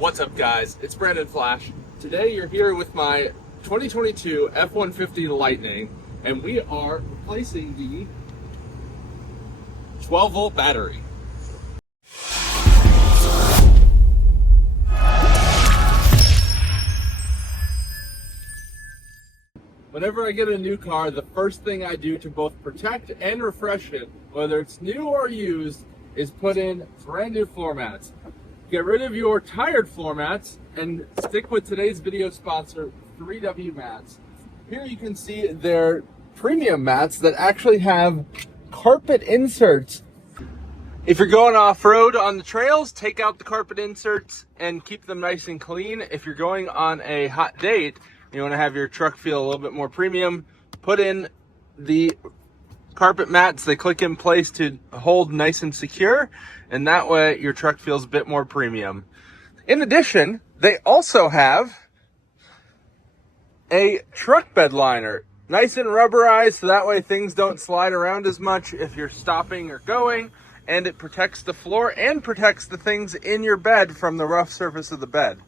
What's up, guys? It's Brandon Flash. Today you're here with my 2022 F150 Lightning, and we are replacing the 12-volt battery. Whenever I get a new car, the first thing I do to both protect and refresh it, whether it's new or used, is put in brand new floor mats. Get rid of your tired floor mats and stick with today's video sponsor, 3W Mats. Here you can see their premium mats that actually have carpet inserts. If you're going off-road on the trails, take out the carpet inserts and keep them nice and clean. If you're going on a hot date, you want to have your truck feel a little bit more premium, put in the carpet mats. They click in place to hold nice and secure, and that way your truck feels a bit more premium. In addition, they also have a truck bed liner, nice and rubberized, so that way things don't slide around as much if you're stopping or going, and it protects the floor and protects the things in your bed from the rough surface of the bed.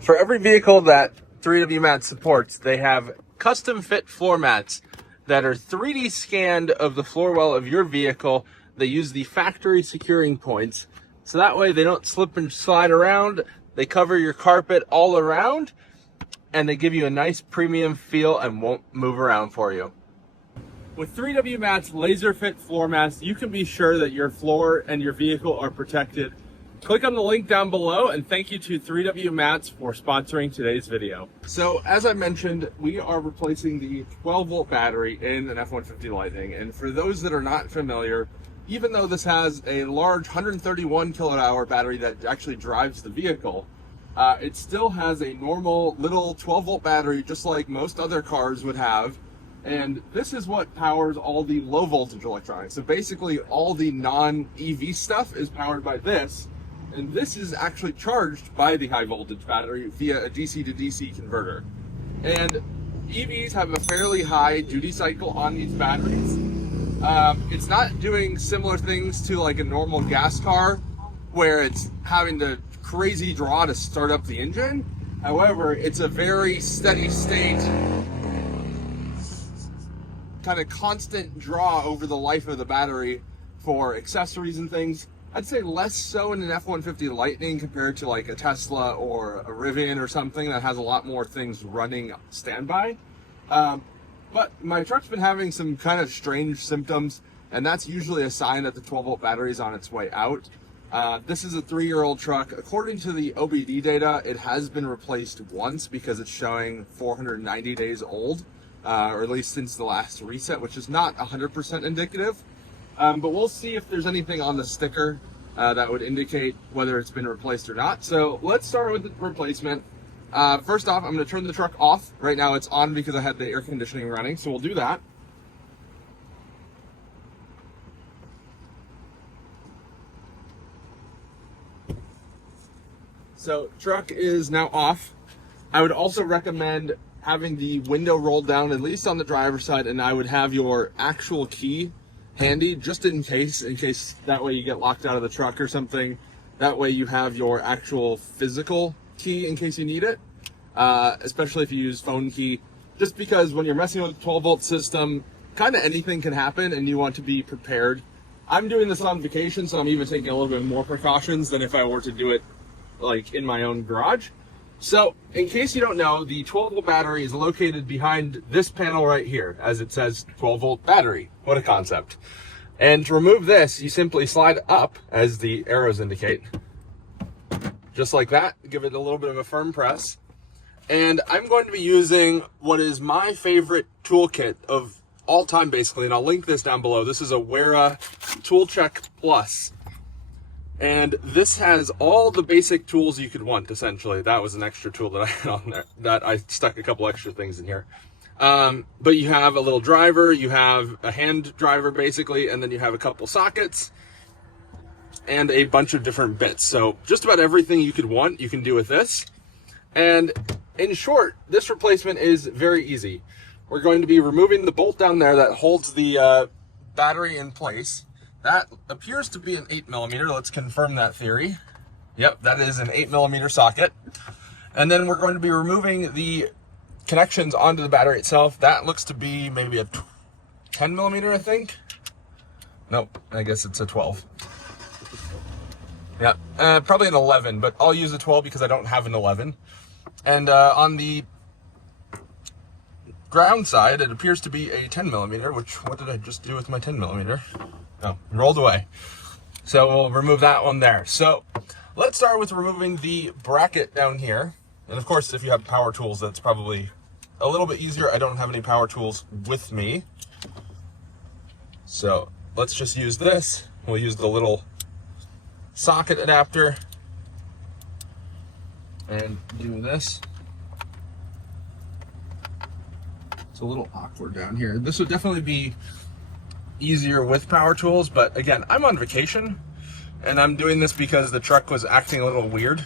For every vehicle that 3W Mats supports, they have custom fit floor mats that are 3D scanned of the floor well of your vehicle. They use the factory securing points, so that way they don't slip and slide around. They cover your carpet all around, and they give you a nice premium feel and won't move around for you. With 3W Mats laser fit floor mats, you can be sure that your floor and your vehicle are protected. Click on the link down below, and thank you to 3W Mats for sponsoring today's video. So as I mentioned, we are replacing the 12-volt battery in an F150 Lightning. And for those that are not familiar, even though this has a large 131 kilowatt-hour battery that actually drives the vehicle, it still has a normal little 12-volt battery, just like most other cars would have. And this is what powers all the low voltage electronics. So basically all the non-EV stuff is powered by this. And this is actually charged by the high voltage battery via a DC to DC converter. And EVs have a fairly high duty cycle on these batteries. It's not doing similar things to like a normal gas car where it's having the crazy draw to start up the engine. However, it's a very steady state, kind of constant draw over the life of the battery for accessories and things. I'd say less so in an F-150 Lightning compared to like a Tesla or a Rivian or something that has a lot more things running standby. But my truck's been having some kind of strange symptoms, and that's usually a sign that the 12-volt battery is on its way out. This is a 3-year-old truck. According to the OBD data, it has been replaced once because it's showing 490 days old, or at least since the last reset, which is not 100% indicative. But we'll see if there's anything on the sticker that would indicate whether it's been replaced or not. So let's start with the replacement. First off, I'm going to turn the truck off. Right now it's on because I had the air conditioning running, so we'll do that. So truck is now off. I would also recommend having the window rolled down, at least on the driver's side, and I would have your actual key handy just in case that way you get locked out of the truck or something. That way you have your actual physical key in case you need it, especially if you use phone key, just because when you're messing with a 12-volt system, kind of anything can happen and you want to be prepared. I'm doing this on vacation, so I'm even taking a little bit more precautions than if I were to do it like in my own garage. So in case you don't know, the 12-volt battery is located behind this panel right here, as it says 12-volt battery. What a concept. And to remove this, you simply slide up, as the arrows indicate, just like that. Give it a little bit of a firm press. And I'm going to be using what is my favorite toolkit of all time, basically, and I'll link this down below. This is a Wera Tool Check Plus. And this has all the basic tools you could want, essentially. That was an extra tool that I had on there, that I stuck a couple extra things in here. But you have a little driver, you have a hand driver basically, and then you have a couple sockets and a bunch of different bits. So just about everything you could want, you can do with this. And in short, this replacement is very easy. We're going to be removing the bolt down there that holds the battery in place. That appears to be an 8mm. Let's confirm that theory. Yep, that is an 8mm socket. And then we're going to be removing the connections onto the battery itself. That looks to be maybe a 10mm, I think. Nope, I guess it's a 12. Yeah, probably an 11, but I'll use a 12 because I don't have an 11. And on the ground side, it appears to be a 10mm, which, what did I just do with my 10mm? Oh, rolled away. So we'll remove that one there. So let's start with removing the bracket down here. And of course, if you have power tools, that's probably a little bit easier. I don't have any power tools with me. So let's just use this. We'll use the little socket adapter and do this. It's a little awkward down here. This would definitely be easier with power tools, but again, I'm on vacation and I'm doing this because the truck was acting a little weird.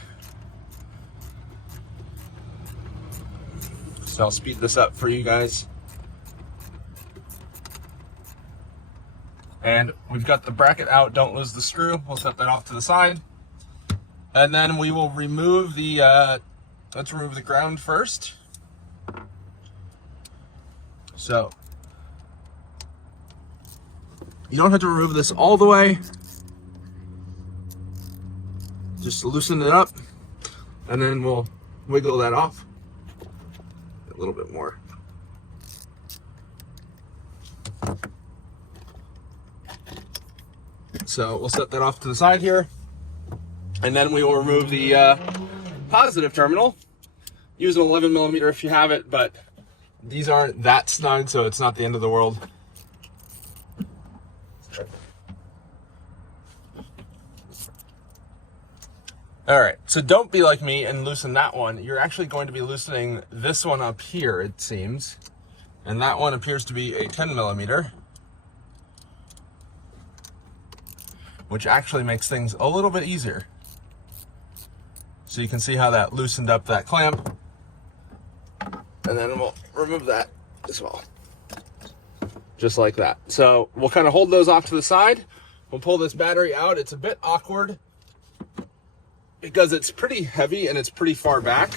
So I'll speed this up for you guys. And we've got the bracket out, don't lose the screw. We'll set that off to the side. And then we will remove the, let's remove the ground first. So, you don't have to remove this all the way. Just loosen it up, and then we'll wiggle that off a little bit more. So we'll set that off to the side here, and then we will remove the positive terminal. Use an 11mm if you have it, but these aren't that snug, so it's not the end of the world. All right, so don't be like me and loosen that one. You're actually going to be loosening this one up here, it seems. And that one appears to be a 10mm, which actually makes things a little bit easier. So you can see how that loosened up that clamp. And then we'll remove that as well. Just like that. So we'll kind of hold those off to the side. We'll pull this battery out. It's a bit awkward because it's pretty heavy and it's pretty far back.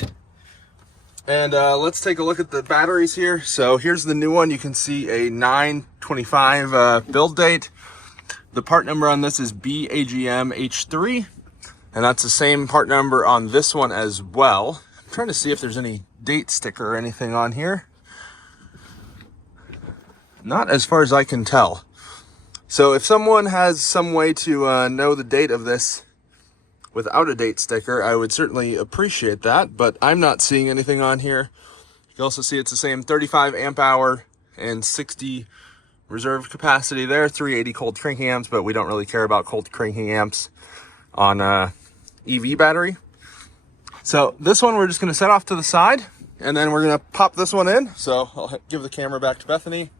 And let's take a look at the batteries here. So here's the new one. You can see a 9/25 build date. The part number on this is BAGM H3, and that's the same part number on this one as well. I'm trying to see if there's any date sticker or anything on here. Not as far as I can tell. So if someone has some way to know the date of this without a date sticker, I would certainly appreciate that, but I'm not seeing anything on here. You can also see it's the same 35 amp hour and 60 reserve capacity there, 380 cold cranking amps, but we don't really care about cold cranking amps on EV battery. So this one we're just going to set off to the side, and then we're going to pop this one in. So I'll give the camera back to Bethany.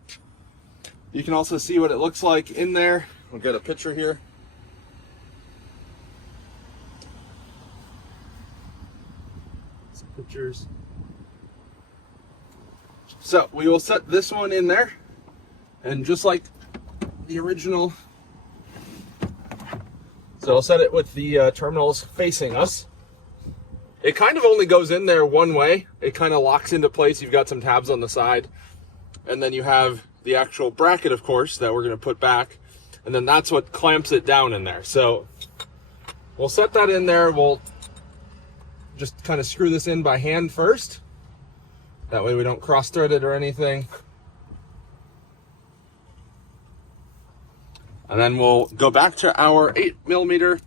You can also see what it looks like in there. We'll get a picture here. Some pictures. So we will set this one in there, and just like the original, so I'll set it with the terminals facing us. It kind of only goes in there one way. It kind of locks into place. You've got some tabs on the side, and then you have the actual bracket, of course, that we're going to put back, and then that's what clamps it down in there. So we'll set that in there. We'll just kind of screw this in by hand first. That way we don't cross-thread it or anything. And then we'll go back to our 8mm.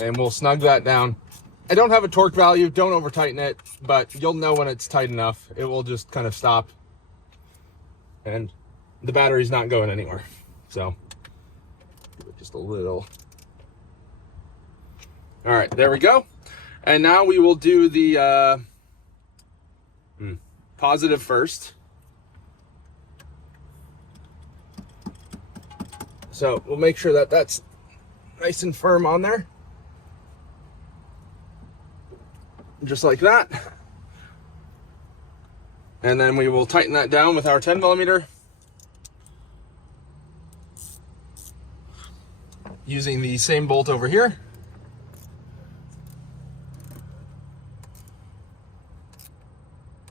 And we'll snug that down. I don't have a torque value, don't over tighten it, but you'll know when it's tight enough. It will just kind of stop, and the battery's not going anywhere. So just a little. All right, there we go. And now we will do the positive first. So we'll make sure that that's nice and firm on there. Just like that. And then we will tighten that down with our 10mm. using the same bolt over here.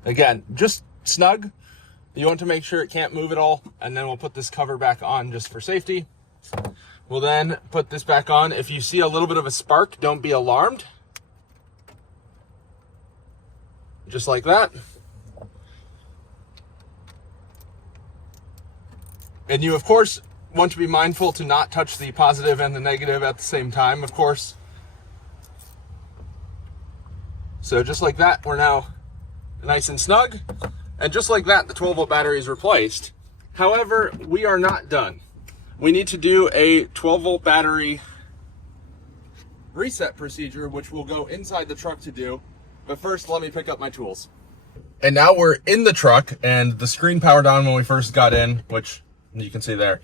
Again, just snug. You want to make sure it can't move at all, and then we'll put this cover back on just for safety. We'll then put this back on. If you see a little bit of a spark, don't be alarmed. Just like that. And you, of course, want to be mindful to not touch the positive and the negative at the same time, of course. So just like that, we're now nice and snug. And just like that, the 12-volt battery is replaced. However, we are not done. We need to do a 12-volt battery reset procedure, which we'll go inside the truck to do. But first, let me pick up my tools. And now we're in the truck, and the screen powered on when we first got in, which you can see there,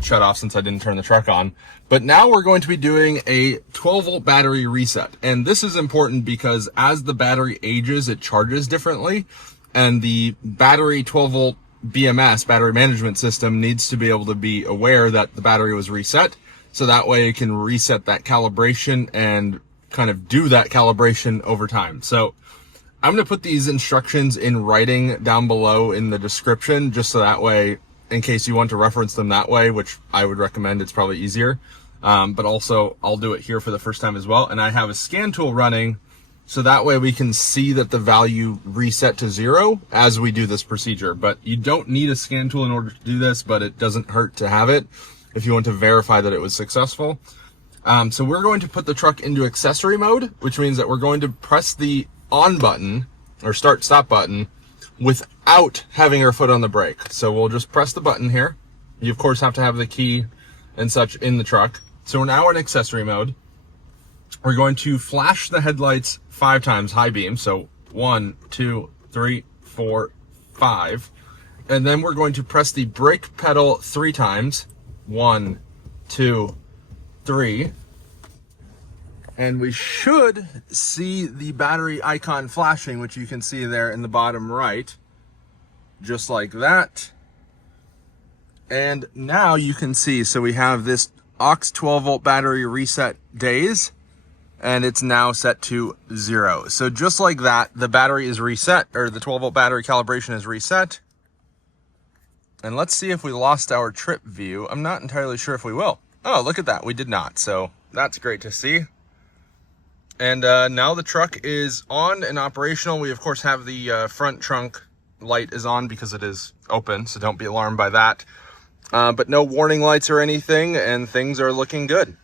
shut off since I didn't turn the truck on. But now we're going to be doing a 12-volt battery reset. And this is important because as the battery ages, it charges differently. And the battery 12-volt BMS, battery management system, needs to be able to be aware that the battery was reset. So that way it can reset that calibration and kind of do that calibration over time. So I'm going to put these instructions in writing down below in the description, just so that way, in case you want to reference them that way, which I would recommend, it's probably easier. But also I'll do it here for the first time as well. And I have a scan tool running, so that way we can see that the value reset to 0 as we do this procedure. But you don't need a scan tool in order to do this, but it doesn't hurt to have it if you want to verify that it was successful. So we're going to put the truck into accessory mode, which means that we're going to press the on button or start stop button without having our foot on the brake. So we'll just press the button here. You of course have to have the key and such in the truck. So we're now in accessory mode. We're going to flash the headlights 5 times, high beam. So 1, 2, 3, 4, 5. And then we're going to press the brake pedal 3 times. 1, 2, 3. And we should see the battery icon flashing, which you can see there in the bottom right. Just like that. And now you can see, so we have this aux 12-volt battery reset days, and it's now set to 0. So just like that, the battery is reset, or the 12-volt battery calibration is reset. And let's see if we lost our trip view. I'm not entirely sure if we will. Oh, look at that. We did not. So that's great to see. And now the truck is on and operational. We, of course, have the front trunk light is on because it is open, so don't be alarmed by that. But no warning lights or anything, and things are looking good.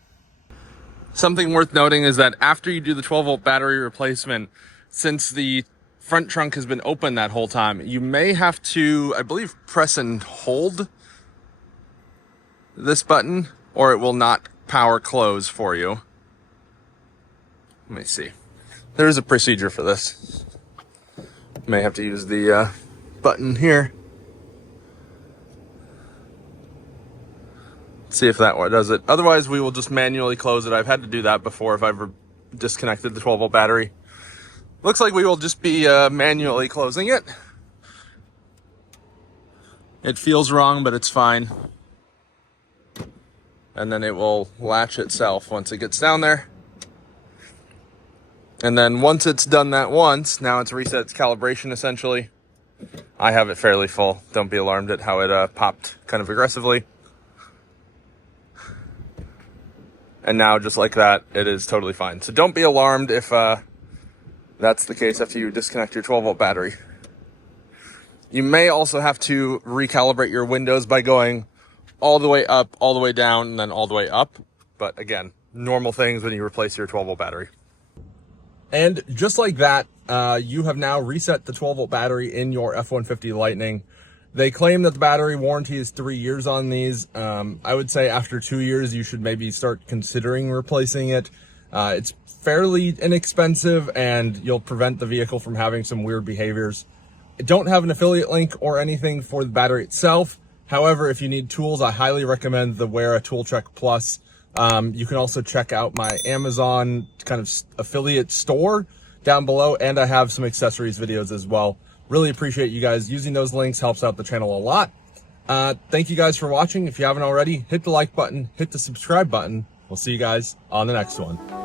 Something worth noting is that after you do the 12-volt battery replacement, since the front trunk has been open that whole time, you may have to, I believe, press and hold this button, or it will not power close for you. Let me see. There is a procedure for this. May have to use the button here. See if that one does it. Otherwise, we will just manually close it. I've had to do that before if I've ever disconnected the 12-volt battery. Looks like we will just be manually closing it. It feels wrong, but it's fine. And then it will latch itself once it gets down there. And then once it's done that once, now it's reset its calibration essentially. I have it fairly full. Don't be alarmed at how it popped kind of aggressively. And now, just like that, it is totally fine. So don't be alarmed if that's the case after you disconnect your 12-volt battery. You may also have to recalibrate your windows by going all the way up, all the way down, and then all the way up. But again, normal things when you replace your 12-volt battery. And just like that, you have now reset the 12-volt battery in your F150 Lightning. They claim that the battery warranty is 3 years on these. I would say after 2 years, you should maybe start considering replacing it. It's fairly inexpensive, and you'll prevent the vehicle from having some weird behaviors. I don't have an affiliate link or anything for the battery itself. However, if you need tools, I highly recommend the Wear a Tool Check Plus. You can also check out my Amazon kind of affiliate store down below, and I have some accessories videos as well. Really appreciate you guys using those links. Helps out the channel a lot. Thank you guys for watching. If you haven't already, hit the like button, hit the subscribe button, We'll see you guys on the next one.